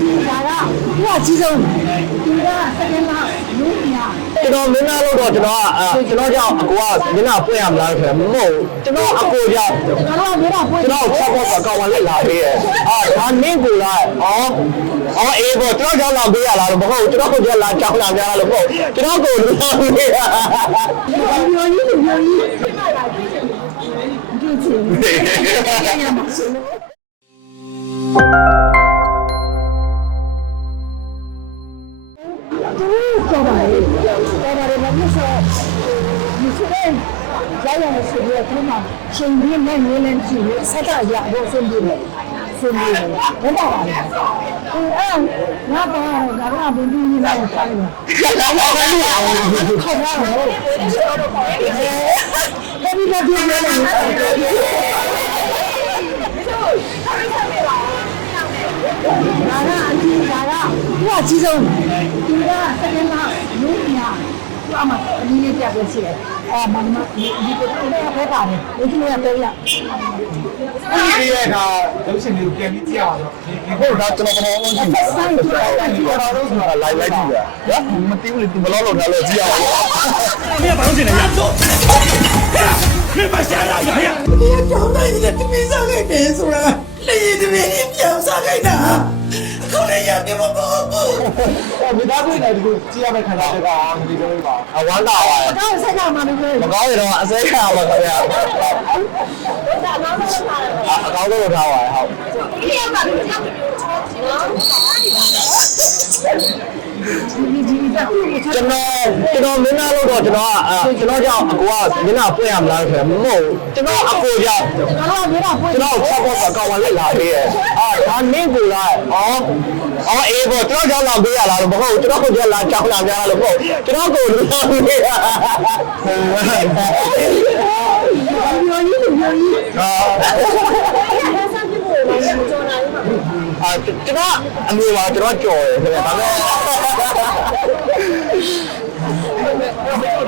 သူကကြီးဆုံးသူကစကင်ကလူညာကျွန်တော်မင်းသားလို့တော့ကျွန်တော်ကအဲကျွန်တော်ကြောင့်အကိုကမင်းသားပွင့်ရမလားဆိုတော့မဟုတ်ဘူးကျွန်တော်အကိုကြောင့်ကျွန်တော်ကမြေတော့ဖွင့်ကျွန်တော်ချက်ဖို့အကောင်ဝင်လက်လာပေးရဲ့အာဒါမင်းကိုလားအော်အော်အေးပေါ့ကျွန်တော်ကြောင့်လာပေးရလားမဟုတ်ကျွန်တော်ကိုကြောင့်လာကြောင်းလာများလို့မဟုတ်ကျွန်တော်ကိုလူလာပေးရပြောကြီးပြောကြီးဒီချင်ရမှာစလို့သူ ဒီစတဲ့ကြာရမယ်ဆိုတော့ဒီမှာရှင်ပြင်းနဲ့နင်းနေကြည့်ဆက်ကရဖို့ဆင်းပြီးတယ်ဆင်းပြီးတယ်ဘယ်ပါလဲအဲအဲ့ငါပါတော့ဒါကဘယ်လိုလဲဆိုင်လဲခေါ်ပါဦးခေါ်ပါဦးအဲဒီကဒီလိုလဲဒါကအကြီးဒါကသူကကြီးဆုံးသူကစကင်ကလူညာ သူ့အမအနည်းလေးတက်ပြရှိတယ်အဲမမဒီကိုလည်းပဲပါတယ်ဒီလိုရတော့ရအဲ့ဒီရဲ့ကရုပ်ရှင်တွေကိုပြန်ပြီးကြည့်ရအောင်ဒီကိုတော့ကျွန်တော်ကတော့လုံးကြည့်ပါဆိုင်ကြည့်ရအောင်ဒီတော့လို့ဆိုတာ live live ကြည့်ရနော်မတီးဘူးလေဒီဘလောက်လောက်ထားလဲကြည့်ရအောင်မင်းကဘာလုပ်နေလဲတော့မင်းပါရှာလာရဟဲ့ဒီကြောင်တိုင်းနဲ့တမီးစားခဲ့တယ်ဆိုတာလေဒီမင်းပြောင်းစားခဲ့တာ ခုလည်းရပြမပေါ်ဘူးမိသားစုနဲ့ဒီကိုကြည့်ရမယ့်ခန္ဓာတက်ကဒီလိုလေးပါအဝမ်းသာပါရဲ့တော့ဆိုင်ကမှလည်းပြောမကောင်းရင်တော့အစဲခံပါခင်ဗျာအကောင်းဆုံးထားပါရဲ့ဟုတ်ဒီဒီကသူ့ကို ကျွန်တော်ကျွန်တော်မင်းသားလို့တော့ကျွန်တော်ကအဲကျွန်တော်ကြောင့်အကိုကမင်းသားပွင့်ရမလားဆိုတော့မဟုတ်ဘူးကျွန်တော်အကိုကြောင့်ကျွန်တော်မြေတော့ဖွင့်ကျွန်တော်ချက်ဖို့အကောင်ဝင်လက်လာပေးရဲ့အာဒါမင်းကိုလားအော်အော်အေးပေါ့ကျွန်တော်ကြောင့်လာပေးရလားမဟုတ်ကျွန်တော်ကိုကြောင့်လာကြောင်းလာများလို့မဟုတ်ကျွန်တော်ကိုလူလာပေးရပြောကြီးပြောကြီး အာအာကျွန်တော်အမျိုးပါကျွန်တော်ကြော်တယ်ခင်ဗျာဒါပေမဲ့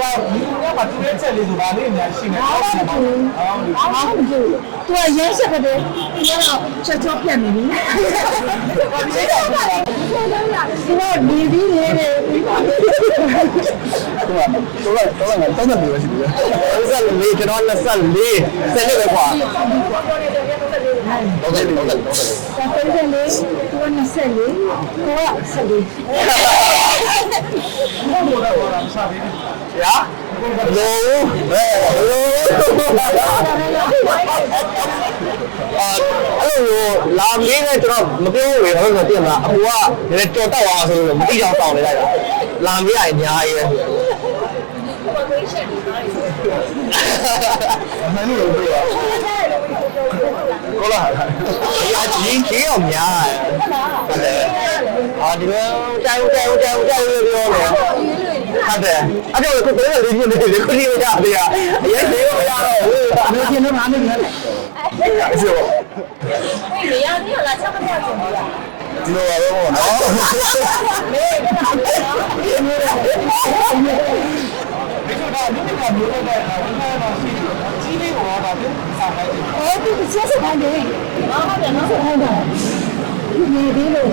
ဒါဒီကမှသူရဲ့ချက်လေးဆိုဒါလေးအများရှိနေတယ်ဟုတ်ပါဘူးအော်ဒီအားမကြည့်သူကရဲစက်ကတည်းကတော့ချက်ချောပြတ်နေပြီဒီတော့ဒီဒီလေးတွေပြီးပါတော့တော့တော့တော့တော့မျိုးရှိတယ်24ကျွန်တော်24စနေပဲကွာ တော့တယ်တော့တယ်တော့တယ်တော့ပြန်လေသူက24ကိုက14ရာလိုဘယ်လိုအဲ့လိုလာမင်းနဲ့ကျွန်တော်မပြောဘူးလေဟုတ်ဆိုတင်မလားအကူကလည်းကြော်တော့အောင်ဆိုလို့မတိအောင်တောင်းနေလိုက်တာလာမင်းရအများကြီးပဲ ဝေးရှက်နေပါလိမ့်မယ်မင်းတို့ပြောတာကိုလာအကြီးကြီးအောင်များဟုတ်တယ်အာဒီလိုတိုင်တိုင်တိုင်တိုင်ပြောလို့ဟုတ်တယ်အဲ့တော့ခုဘယ်လိုလုပ်နေလဲခုဒီရရတယ်အရင်ကရောရတော့ဟိုအမေကျင်းတော့မနေဘူးအဲ့ဒါဘယ်ရနေလားချက်မပြောချင်ဘူးလားဒီလိုပါပဲပေါ့နော်မင်းက ကဒီကမျိုးလိုက်တာကဝန်ခံမှာရှိတယ်။ကြီးလေးကတော့ဒါပြန်စားလိုက်တယ်။အော်သူကဆက်ဆက်ခိုင်းတယ်။ဘာမှမလုပ်ဆက်ခိုင်းတာ။ဒီနေသေးလို့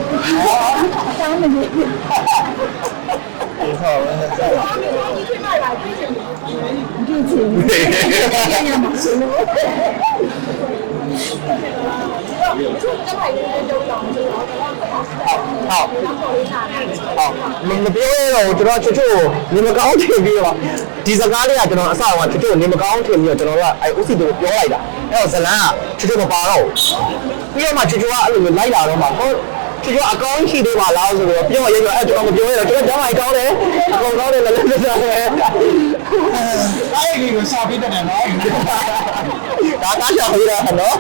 အသားမနေဘူး။ဒီဟောပဲ။ဒီချိန်မှာလာကြည့်ချင်တယ်။ကြည့်ချင်တယ်။ရရမှာစလို့။ ဟုတ်မပြောရတော့ကျွန်တော်ချွတ်ချွတ်နေမကောင်းထင်ပြီးတော့ဒီစကားလေးကကျွန်တော်အစကချွတ်ချွတ်နေမကောင်းထင်ပြီးတော့ကျွန်တော်ကအဲဥစီတို့ပြောလိုက်တာအဲ့တော့ဇလန်းကချွတ်ချွတ်မပါတော့ပြီးတော့မှချွတ်ချွတ်ကအဲ့လိုမျိုးလိုက်လာတော့မှဟောချွတ်ချွတ်အကောင်းရှိသေးပါလားဆိုတော့ပြောရရင်အဲ့ကျွန်တော်မပြောရတော့ကျွန်တော်ဓာတ်မိုက်ကောင်းတယ်အကောင်ကောင်းတယ်လည်းလည်းလည်းအဲ့ဒီကိုရှာပေးတယ်နော် ဒါကားရောက်ပြီလားနော်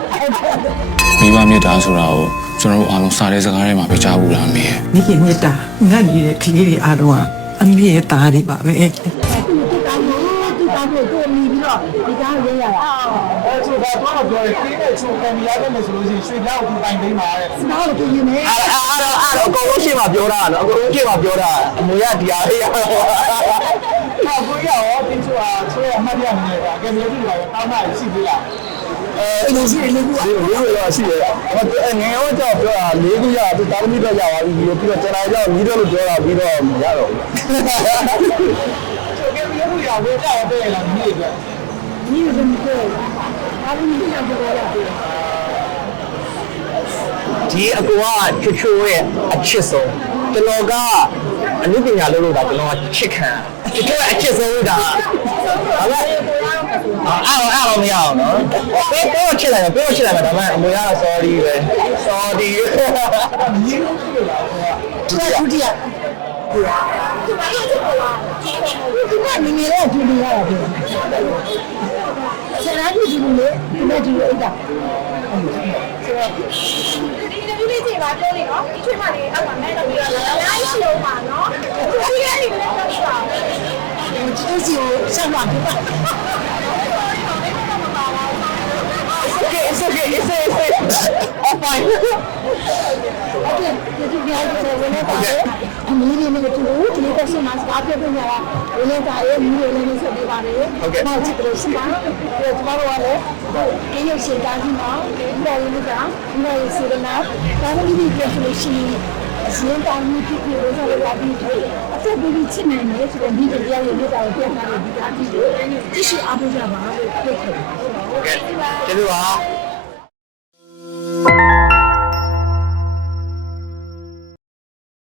မိဘမေတ္တာဆိုတာကိုကျွန်တော်တို့အားလုံးစားတဲ့စကားထဲမှာပဲကြားဘူးလားမေမိခင်မေတ္တာငတ်နေတဲ့ကလေးတွေအားလုံးကအမေရဲ့သားတွေပါပဲဒီကားရေးရတာအဲဆိုတော့တော့ပြောရင်ဒီနဲ့ချိုကံရတဲ့မယ်ဆိုလို့ရှိရင်ရွှေပြောက်ဒီပိုင်သိမ်းပါတဲ့စကားကိုပြင်နေအားအားအားအကုန်လုံးရှေ့မှာပြောတာနော်အကုန်လုံးရှေ့မှာပြောတာအမေကဒီအားဟေး ကိုရီးယားရောတင်းချိုဟာချိုးရအမှတ်ရနေတယ်ကအကယ်ဒမီကြီးတွေကတောင်းတာရှိသေးလားအဲ့လိုရှိရင်လည်းကိုယ်ကလည်းတော့ရှိရဲ့အဲ့ငယ်ရောကြောက်ပြောတာလေးခုရသူတာမီတော့ရပါပြီပြီးတော့ကျွန်တော်ကြောက်ပြီးတော့လို့ပြောတာပြီးတော့မရတော့ဘူး။ကျွန်တော်ကလေးခုရဝေကြောက်ပဲလားမိအတွက်။မိကမပြော။ဘာလို့မိကပြောရလဲ။ဒီအကွာချွချိုးရဲ့အချစ်ဆုံးကျွန်တော်က အနုပညာလုပ်လို့ဒါကျွန်တော်ကချစ်ခံတကယ်အချစ်ဆုံးဒါဘာလဲအော်အော်အော်မရအောင်နော်ပေးပေးချစ်လိုက်ပေးချစ်လိုက်မှာဒါမှအမွေရ sorry ပဲ sorry ဒုတိယဒုတိယဒီကနိမေရဲ့ဒုတိယရတာပြောဆရာကြီးဒီလိုလေဒီလိုအိတ်တာ လေးချိန်ပါပြောလေနော်ဒီချိန်မှလေးအောက်မှာမဲတော့ပြီးတော့အများကြီးရှိအောင်ပါနော်ဒီကနေ့လည်းပြောပြပါဦးဒီစီကိုဆက်လာပြီ it's okay, it's okay, it's okay. I'm fine. Okay, did you get it? When I got it, I'm leaving it to you. You can see my scarf. You can see when I got it, you can see the body. Okay. Now, it's close to my. Yes, tomorrow, I'll go. Can you see that now? No, you can't. No, you see the map. Now, we need to get to the အရင်တောင်ကြီးဖြစ်ဖြစ်လို့ဆိုတော့လာပြီးဖြစ်အသက်ပြီးပြီးချစ်နိုင်တယ်ဆိုတော့ဒီတရားရဲ့မြတ်တာကိုပြန်လာတဲ့ဒီသားကြီးကိုသိရှိအားပေးကြပါလို့ပြောခဲ့တယ်။ဟုတ်ကဲ့ကျေးဇူးပါ